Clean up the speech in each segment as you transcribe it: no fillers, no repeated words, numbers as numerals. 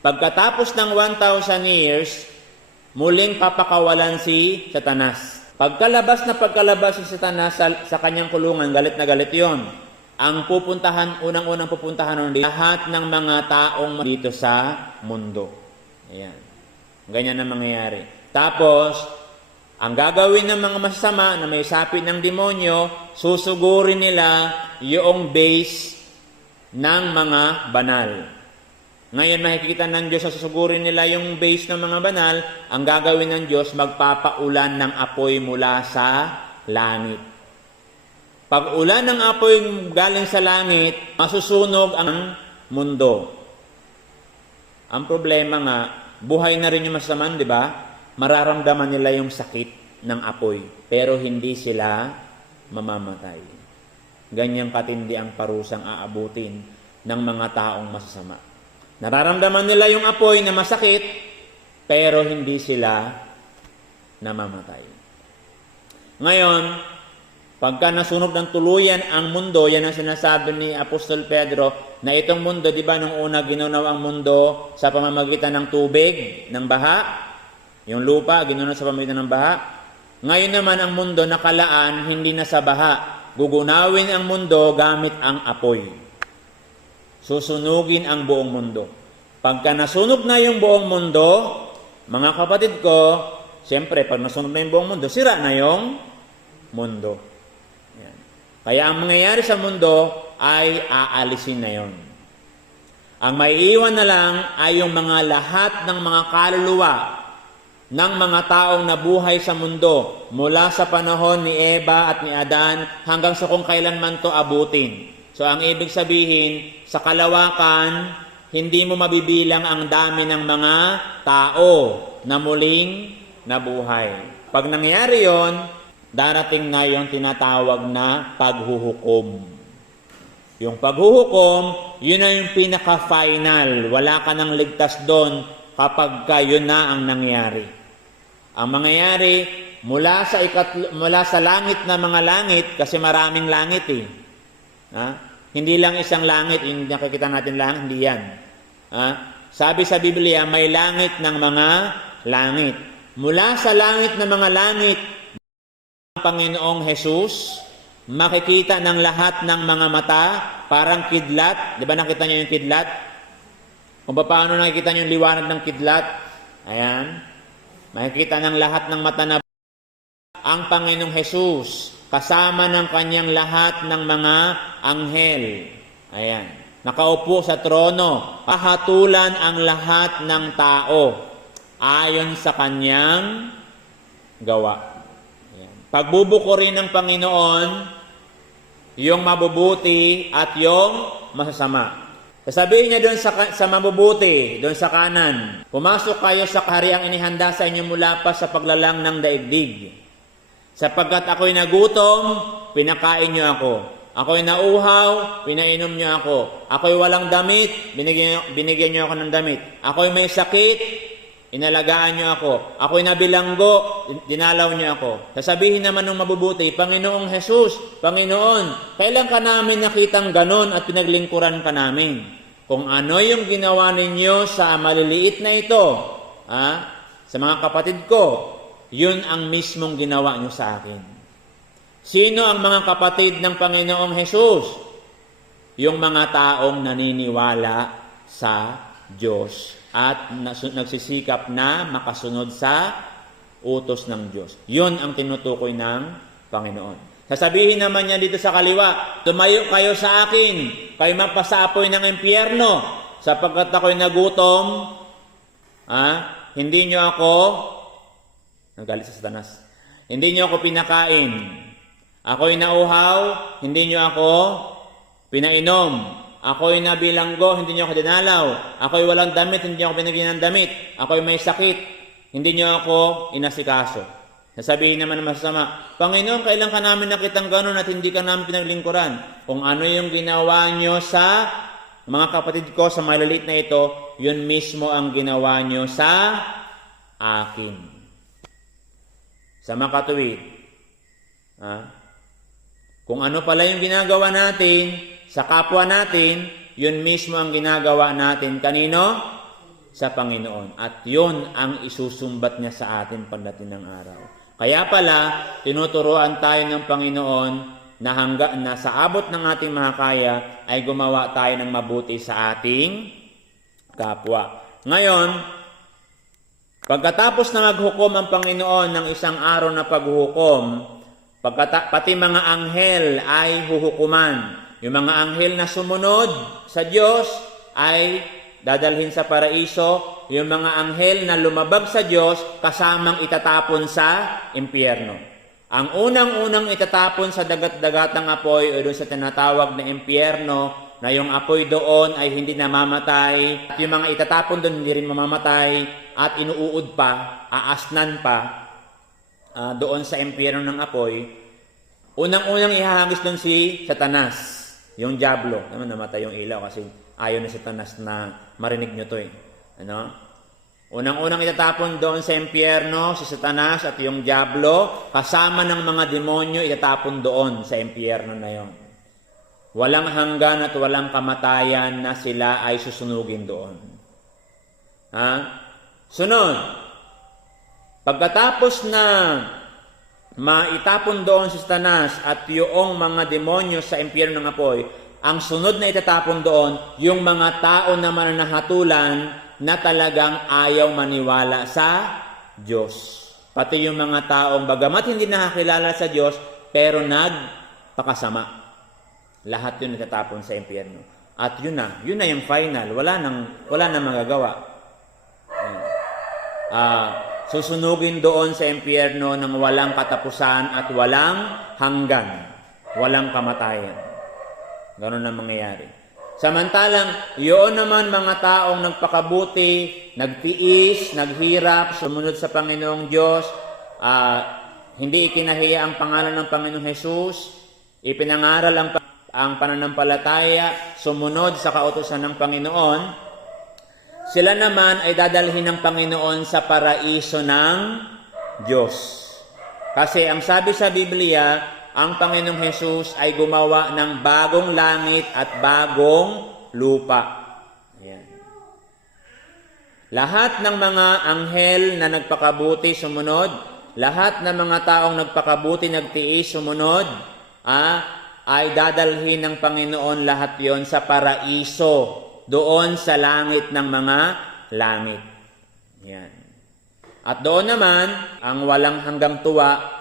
Pagkatapos ng 1,000 years, muling papakawalan si Satanas. Pagkalabas si Satanas sa kanyang kulungan, galit na galit yon. Ang unang-unang pupuntahan ng lahat ng mga taong dito sa mundo. Ayan. Ganyan na mangyayari. Tapos, ang gagawin ng mga masasama na may sapi ng demonyo, susugurin nila yung base ng mga banal. Ngayon makikita ng Diyos sa susugurin nila yung base ng mga banal, ang gagawin ng Diyos, magpapaulan ng apoy mula sa langit. Pag ulan ng apoy galing sa langit, masusunog ang mundo. Ang problema nga, buhay na rin yung masaman, di ba? Mararamdaman nila yung sakit ng apoy, pero hindi sila mamamatay. Ganyang katindi ang parusang aabutin ng mga taong masasama. Nararamdaman nila yung apoy na masakit, pero hindi sila namamatay. Ngayon, pagka nasunog ng tuluyan ang mundo, yan ang sinasabi ni Apostol Pedro, na itong mundo, di ba, nung una ginunaw ang mundo sa pamamagitan ng tubig, ng baha, yung lupa, ginunaw sa pamamagitan ng baha. Ngayon naman ang mundo nakalaan, hindi na sa baha. Gugunawin ang mundo gamit ang apoy. Susunugin ang buong mundo. Pagka nasunog na yung buong mundo, mga kapatid ko, siyempre, pag nasunog na yung buong mundo, sira na yung mundo. Yan. Kaya ang mangyayari sa mundo ay aalisin na yon. Ang maiiwan na lang ay yung mga lahat ng mga kaluluwa ng mga taong nabuhay sa mundo mula sa panahon ni Eva at ni Adan hanggang sa kung kailanman to abutin. So ang ibig sabihin, sa kalawakan, hindi mo mabibilang ang dami ng mga tao na muling nabuhay. Pag nangyari yon, darating na yung tinatawag na paghuhukom. Yung paghuhukom, yun na yung pinaka-final. Wala ka nang ligtas doon kapag yun na ang nangyari. Ang mangyayari, mula sa langit na mga langit, kasi maraming langit eh. Hindi lang isang langit, yung nakikita natin lang, hindi yan. Sabi sa Biblia, may langit ng mga langit. Mula sa langit ng mga langit, ang Panginoong Jesus, makikita ng lahat ng mga mata, parang kidlat. Di ba nakita niyo yung kidlat? Kung paano nakikita niyo yung liwanag ng kidlat? Ayan. Makikita ng lahat ng mata na ang Panginoong Jesus, kasama ng kanyang lahat ng mga anghel. Ayan. Nakaupo sa trono. Pahatulan ang lahat ng tao ayon sa kanyang gawa. Ayan. Pagbubuko rin ng Panginoon yung mabubuti at yung masasama. Sasabihin niya doon sa mabubuti, doon sa kanan, pumasok kayo sa kahariang inihanda sa inyo mula pa sa paglalang ng daigdig. Sapagkat ako'y nagutom, pinakain niyo ako. Ako'y nauhaw, pinainom niyo ako. Ako'y walang damit, binigyan niyo ako ng damit. Ako'y may sakit, inalagaan niyo ako. Ako'y nabilanggo, dinalaw niyo ako. Sasabihin naman ng mabubuti, Panginoong Jesus, Panginoon, kailan ka namin nakitang ganon at pinaglingkuran ka namin? Kung ano yung ginawa ninyo sa maliliit na ito, sa mga kapatid ko, yun ang mismong ginawa nyo sa akin. Sino ang mga kapatid ng Panginoong Jesus? Yung mga taong naniniwala sa Diyos at nagsisikap na makasunod sa utos ng Diyos. Yun ang tinutukoy ng Panginoon. Sasabihin naman niya dito sa kaliwa, tumayo kayo sa akin, kayo mapasapoy ng impyerno, sapagkat ako'y nagutom, hindi nyo ako, nagalit sa Satanas, hindi nyo ako pinakain, ako'y nauhaw, hindi nyo ako pinainom, ako'y nabilanggo, hindi nyo ako dinalaw, ako'y walang damit, hindi nyo ako binigyan ng damit, ako'y may sakit, hindi nyo ako inasikaso. Sasabihin naman ng masasama, Panginoon, kailan ka namin nakitang gano'n at hindi ka namin pinaglingkuran? Kung ano yung ginawa nyo sa mga kapatid ko sa maliliit na ito, yun mismo ang ginawa nyo sa akin. Sa makatuwid. Kung ano pala yung ginagawa natin sa kapwa natin, yun mismo ang ginagawa natin. Kanino? sa Panginoon. At yun ang isusumbat niya sa atin pagdating ng araw. Kaya pala, tinuturuan tayo ng Panginoon na sa abot ng ating makakaya ay gumawa tayo ng mabuti sa ating kapwa. Ngayon, pagkatapos na maghukom ang Panginoon ng isang araw na paghuhukom, pati mga anghel ay huhukuman. Yung mga anghel na sumunod sa Diyos ay dadalhin sa paraiso. Yung mga anghel na lumabag sa Diyos, kasamang itatapon sa impyerno. Ang unang-unang itatapon sa dagat-dagatang apoy o doon sa tinatawag na impyerno, na yung apoy doon ay hindi namamatay, at yung mga itatapon doon hindi rin mamamatay, at inuud pa, aasnan pa, doon sa impyerno ng apoy. Unang-unang ihahagis doon si Satanas, yung Diablo. Naman namatay yung ilaw kasi ayaw na si Satanas na marinig nyo to eh. Unang-unang itatapon doon sa impyerno si Satanas at yung Diablo, kasama ng mga demonyo itatapon doon sa impyerno na yon. Walang hanggan at walang kamatayan na sila ay susunugin doon. Sunod, pagkatapos na maitapon doon si Satanas at yung mga demonyo sa impyerno ng apoy, ang sunod na itatapon doon, yung mga tao na mananahatulan na talagang ayaw maniwala sa Diyos. Pati yung mga taong bagamat hindi nakakilala sa Diyos, pero nagpakasama. Lahat yun itatapon sa impyerno. At yun na yung final. Wala nang magagawa. Susunugin doon sa impyerno ng walang katapusan at walang hanggan. Walang kamatayan. Ganon ang mangyayari. Samantalang, yun naman mga taong nagpakabuti, nagtiis, naghirap, sumunod sa Panginoong Diyos, hindi ikinahiya ang pangalan ng Panginoong Hesus, ipinangaral ang pananampalataya, sumunod sa kautusan ng Panginoon, sila naman ay dadalhin ng Panginoon sa paraiso ng Diyos. Kasi ang sabi sa Biblia, ang Panginoong Hesus ay gumawa ng bagong langit at bagong lupa. Ayan. Lahat ng mga anghel na nagpakabuti sumunod, lahat ng mga taong nagpakabuti nagtiis sumunod, ay dadalhin ng Panginoon lahat yon sa paraiso, doon sa langit ng mga langit. Ayan. At doon naman, ang walang hanggang tuwa,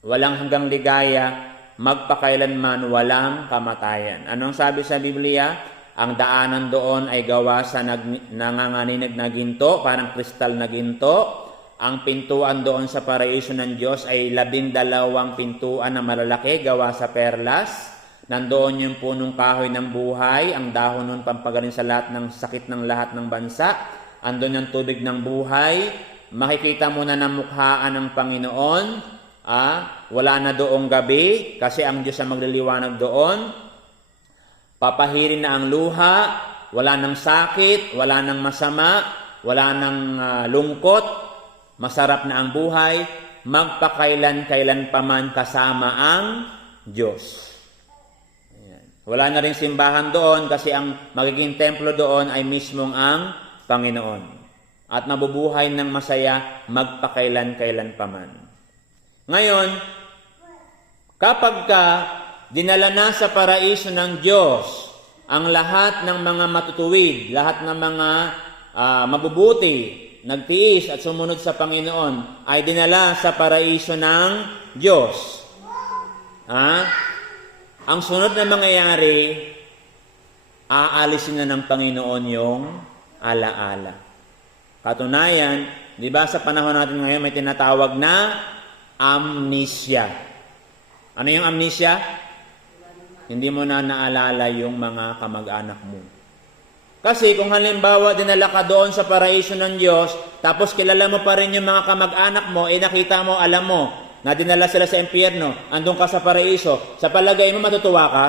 walang hanggang ligaya, magpakailanman walang kamatayan. Anong sabi sa Biblia? Ang daanan doon ay gawa sa nanganganinig na ginto, parang kristal na ginto. Ang pintuan doon sa paraiso ng Diyos ay 12 pintuan na malalaki, gawa sa perlas. Nandoon yung punong kahoy ng buhay, ang dahon nun pampagaling sa lahat ng sakit ng lahat ng bansa. Andun yung tubig ng buhay. Makikita mo na namukhaan ng Panginoon. Wala na doong gabi kasi ang Diyos ang magliliwanag doon. Papahirin na ang luha, wala nang sakit, wala nang masama, wala nang lungkot, masarap na ang buhay, magpakailan-kailan paman kasama ang Diyos. Ayan. Wala na rin simbahan doon kasi ang magiging templo doon ay mismong ang Panginoon. At mabubuhay ng masaya magpakailan-kailan paman. Ngayon, kapag dinala na sa paraiso ng Diyos ang lahat ng mga matutuwid, lahat ng mga mabubuti, nagtiis at sumunod sa Panginoon, ay dinala sa paraiso ng Diyos. Ang sunod na mangyayari, aalisin na ng Panginoon yung alaala. Katunayan, di ba sa panahon natin ngayon may tinatawag na amnesia. Ano yung amnesia? Hindi mo na naalala yung mga kamag-anak mo. Kasi kung halimbawa dinala ka doon sa paraiso ng Diyos, tapos kilala mo pa rin yung mga kamag-anak mo, nakita mo, alam mo, na dinala sila sa impyerno, andun ka sa paraiso, sa palagay mo matutuwa ka?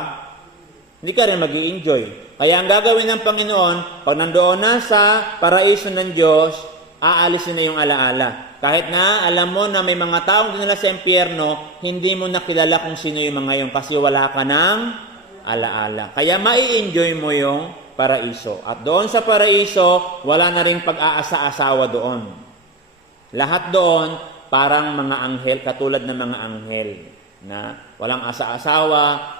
Hindi ka rin mag-i-enjoy. Kaya ang gagawin ng Panginoon, pag nandoon na sa paraiso ng Diyos, aalisin na yung alaala. Kahit na alam mo na may mga taong dinala sa impyerno, hindi mo nakilala kung sino yung mga yun kasi wala ka ng alaala. Kaya mai-enjoy mo yung paraiso. At doon sa paraiso, wala na rin pag-aasa-asawa doon. Lahat doon, parang mga anghel, katulad ng mga anghel, na walang asa-asawa,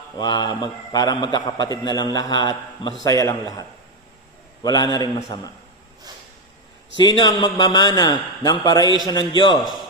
parang magkakapatid na lang lahat, masasaya lang lahat. Wala na rin masama. Sino ang magmamana ng paraiso ng Diyos?